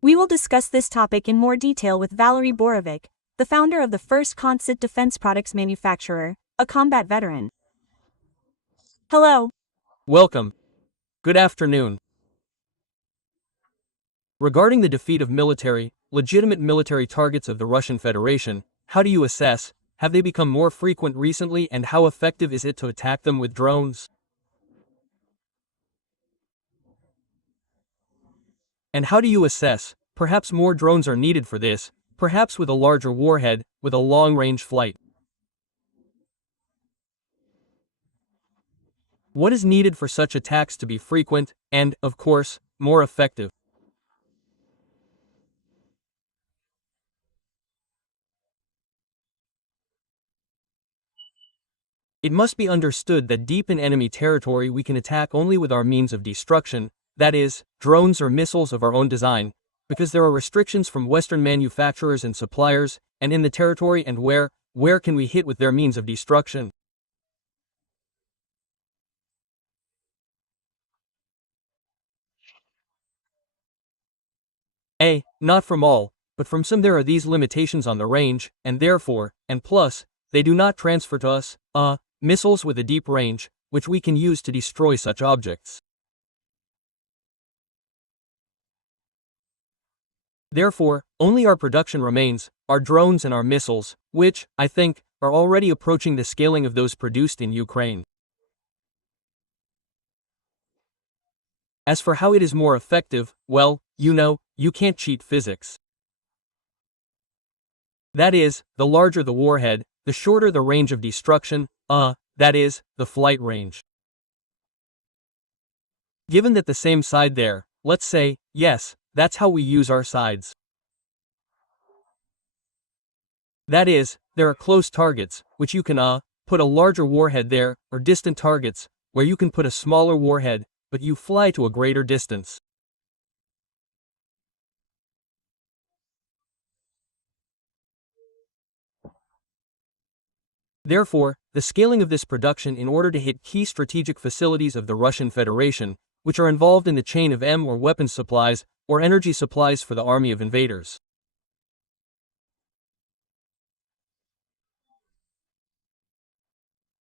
We will discuss this topic in more detail with Valeriy Borovyk, the founder of the first composite defense products manufacturer, a combat veteran. Hello. Welcome. Good afternoon. Regarding the defeat of legitimate military targets of the Russian Federation, how do you assess, have they become more frequent recently, and how effective is it to attack them with drones? And how do you assess, perhaps more drones are needed for this, perhaps with a larger warhead, with a long-range flight? What is needed for such attacks to be frequent, and, of course, more effective? It must be understood that deep in enemy territory we can attack only with our means of destruction, that is, drones or missiles of our own design, because there are restrictions from Western manufacturers and suppliers, and in the territory and where can we hit with their means of destruction? Not from all, but from some there are these limitations on the range, and therefore, and plus, they do not transfer to us, missiles with a deep range, which we can use to destroy such objects. Therefore, only our production remains, our drones and our missiles, which, I think, are already approaching the scaling of those produced in Ukraine. As for how it is more effective, well, you can't cheat physics. That is, the larger the warhead, the shorter the range of destruction, that is, the flight range. Given that the same side there, let's say, yes, that's how we use our sides. That is, there are close targets, which you can, put a larger warhead there, or distant targets, where you can put a smaller warhead, but you fly to a greater distance. Therefore, the scaling of this production in order to hit key strategic facilities of the Russian Federation, which are involved in the chain of or weapons supplies, or energy supplies for the army of invaders.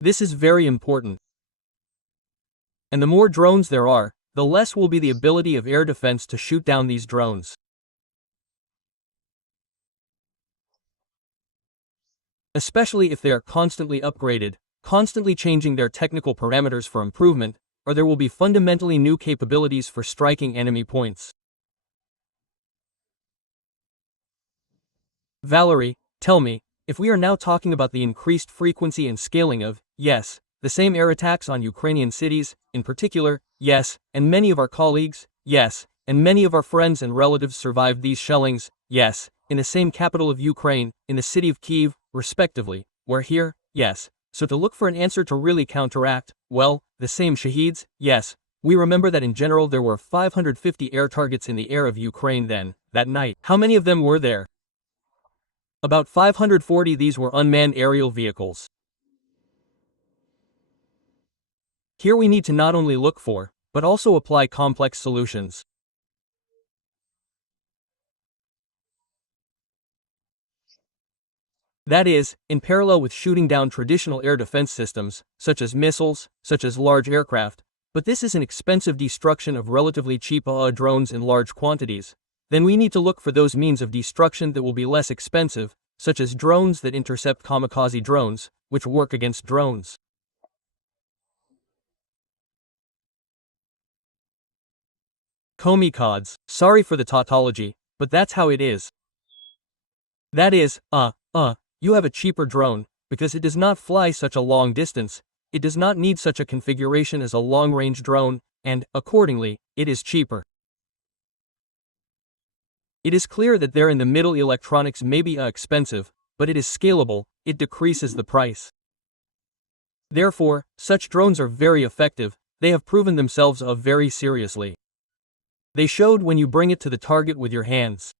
This is very important. And the more drones there are, the less will be the ability of air defense to shoot down these drones. Especially if they are constantly upgraded, constantly changing their technical parameters for improvement, or there will be fundamentally new capabilities for striking enemy points. Valeriy, tell me, if we are now talking about the increased frequency and scaling of, yes, the same air attacks on Ukrainian cities, in particular, yes, and many of our colleagues, yes, and many of our friends and relatives survived these shellings, yes, in the same capital of Ukraine, in the city of Kyiv, respectively, where here, yes, so to look for an answer to really counteract, well, the same shaheeds, yes, we remember that in general there were 550 air targets in the air of Ukraine then, that night. How many of them were there? About 540. These were unmanned aerial vehicles. Here we need to not only look for, but also apply complex solutions. That is, in parallel with shooting down traditional air defense systems, such as missiles, such as large aircraft, but this is an expensive destruction of relatively cheap drones in large quantities. Then we need to look for those means of destruction that will be less expensive, such as drones that intercept kamikaze drones, which work against drones. Kamikazes, sorry for the tautology, but that's how it is. That is, you have a cheaper drone, because it does not fly such a long distance, it does not need such a configuration as a long-range drone, and, accordingly, it is cheaper. It is clear that there in the middle electronics may be expensive, but it is scalable, it decreases the price. Therefore, such drones are very effective, they have proven themselves very seriously. They showed when you bring it to the target with your hands.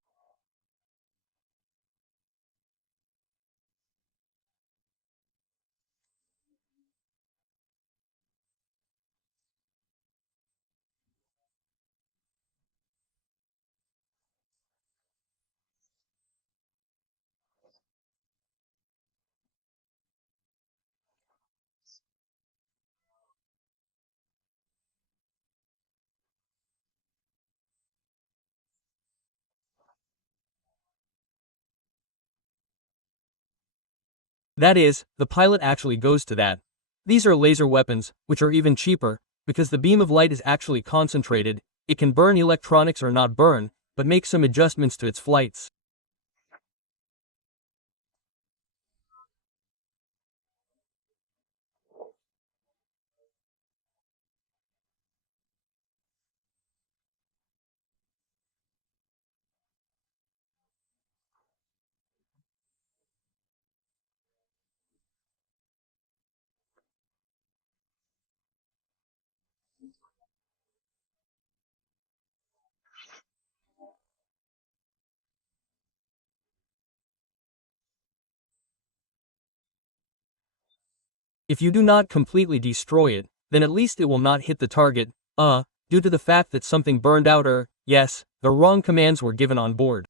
That is, the pilot actually goes to that. These are laser weapons, which are even cheaper, because the beam of light is actually concentrated. It can burn electronics or not burn, but make some adjustments to its flights. If you do not completely destroy it, then at least it will not hit the target, due to the fact that something burned out or, yes, the wrong commands were given on board.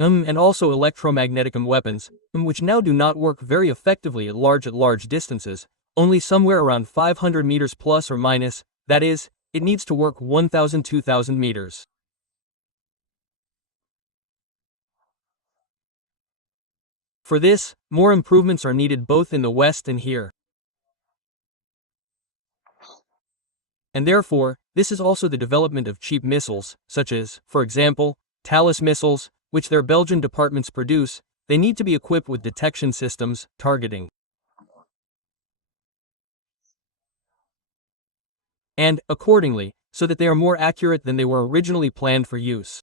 And also electromagnetic weapons, which now do not work very effectively at large distances, only somewhere around 500 meters plus or minus, that is, it needs to work 1,000–2,000 meters. For this, more improvements are needed both in the West and here. And therefore, this is also the development of cheap missiles, such as, for example, Thales missiles, which their Belgian departments produce. They need to be equipped with detection systems, targeting, and, accordingly, so that they are more accurate than they were originally planned for use.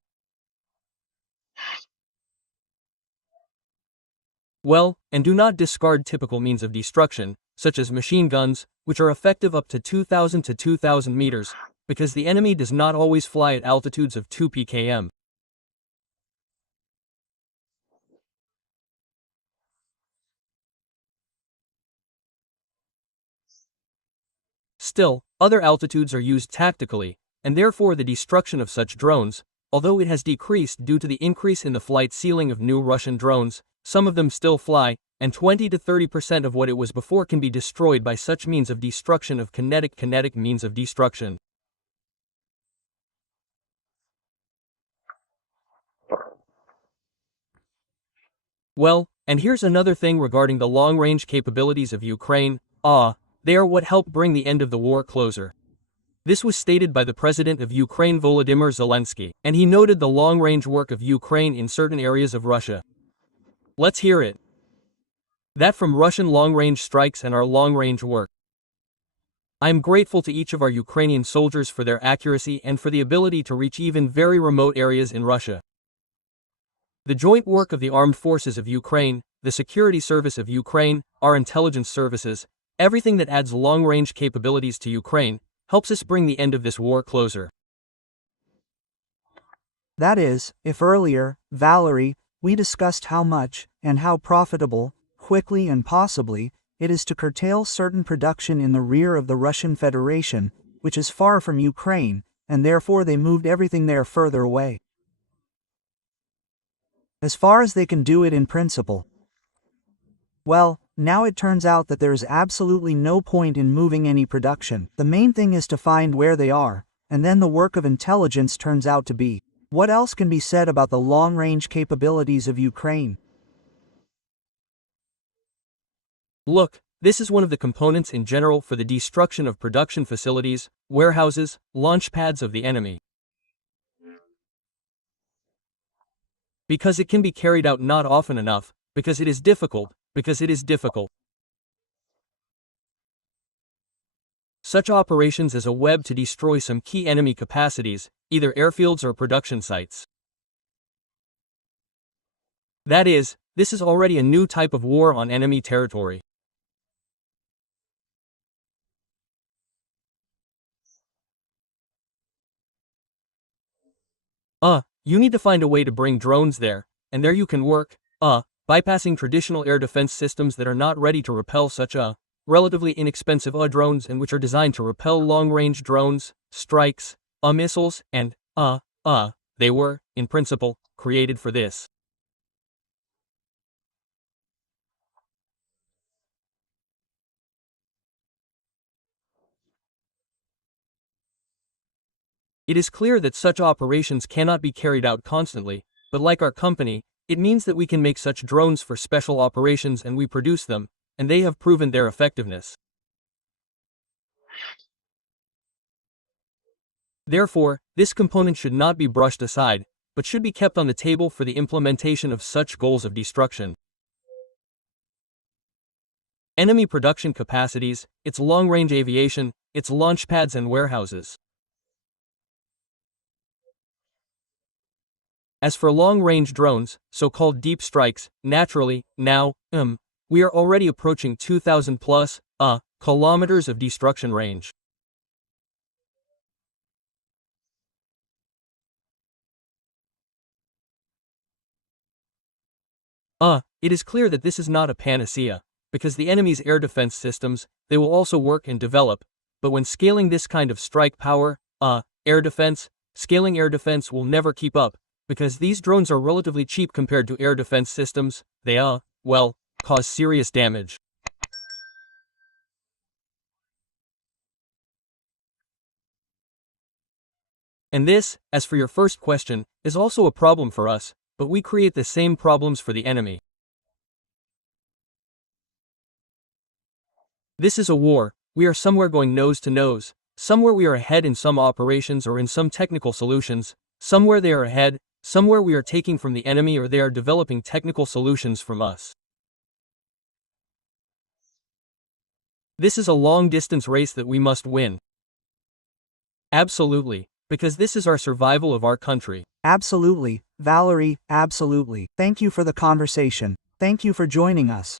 Well, and do not discard typical means of destruction, such as machine guns, which are effective up to 2,000 to 2,000 meters, because the enemy does not always fly at altitudes of 2 pkm. Still, other altitudes are used tactically, and therefore the destruction of such drones, although it has decreased due to the increase in the flight ceiling of new Russian drones, some of them still fly, and 20 to 30% of what it was before can be destroyed by such means of destruction of kinetic means of destruction. Well, and here's another thing regarding the long-range capabilities of Ukraine. They are what helped bring the end of the war closer. This was stated by the President of Ukraine Volodymyr Zelensky, and he noted the long-range work of Ukraine in certain areas of Russia. Let's hear it. That from Russian long-range strikes and our long-range work. I am grateful to each of our Ukrainian soldiers for their accuracy and for the ability to reach even very remote areas in Russia. The joint work of the armed forces of Ukraine, the security service of Ukraine, our intelligence services, everything that adds long-range capabilities to Ukraine, helps us bring the end of this war closer. That is, if earlier, Valerie, we discussed how much, and how profitable, quickly and possibly, it is to curtail certain production in the rear of the Russian Federation, which is far from Ukraine, and therefore they moved everything there further away. As far as they can do it in principle. Well, now it turns out that there is absolutely no point in moving any production. The main thing is to find where they are, and then the work of intelligence turns out to be. What else can be said about the long-range capabilities of Ukraine? Look, this is one of the components in general for the destruction of production facilities, warehouses, launch pads of the enemy. Because it can be carried out not often enough, because it is difficult. Such operations as a web to destroy some key enemy capacities, either airfields or production sites. That is, this is already a new type of war on enemy territory. You need to find a way to bring drones there, and there you can work, bypassing traditional air defense systems that are not ready to repel such relatively inexpensive drones and which are designed to repel long-range drones, strikes, missiles, and they were, in principle, created for this. It is clear that such operations cannot be carried out constantly, but like our company, it means that we can make such drones for special operations and we produce them, and they have proven their effectiveness. Therefore, this component should not be brushed aside, but should be kept on the table for the implementation of such goals of destruction. Enemy production capacities, its long-range aviation, its launch pads and warehouses. As for long-range drones, so-called deep strikes, naturally, now, we are already approaching 2,000 plus, kilometers of destruction range. It is clear that this is not a panacea, because the enemy's air defense systems, they will also work and develop, but when scaling this kind of strike power, scaling air defense will never keep up, because these drones are relatively cheap compared to air defense systems, they, cause serious damage. And this, as for your first question, is also a problem for us, but we create the same problems for the enemy. This is a war, we are somewhere going nose to nose, somewhere we are ahead in some operations or in some technical solutions, somewhere they are ahead, somewhere we are taking from the enemy or they are developing technical solutions from us. This is a long-distance race that we must win. Absolutely, because this is our survival of our country. Absolutely, Valeriy, absolutely. Thank you for the conversation. Thank you for joining us.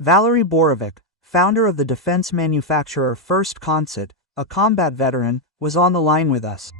Valeriy Borovyk, founder of the defense manufacturer First Consett, a combat veteran, was on the line with us.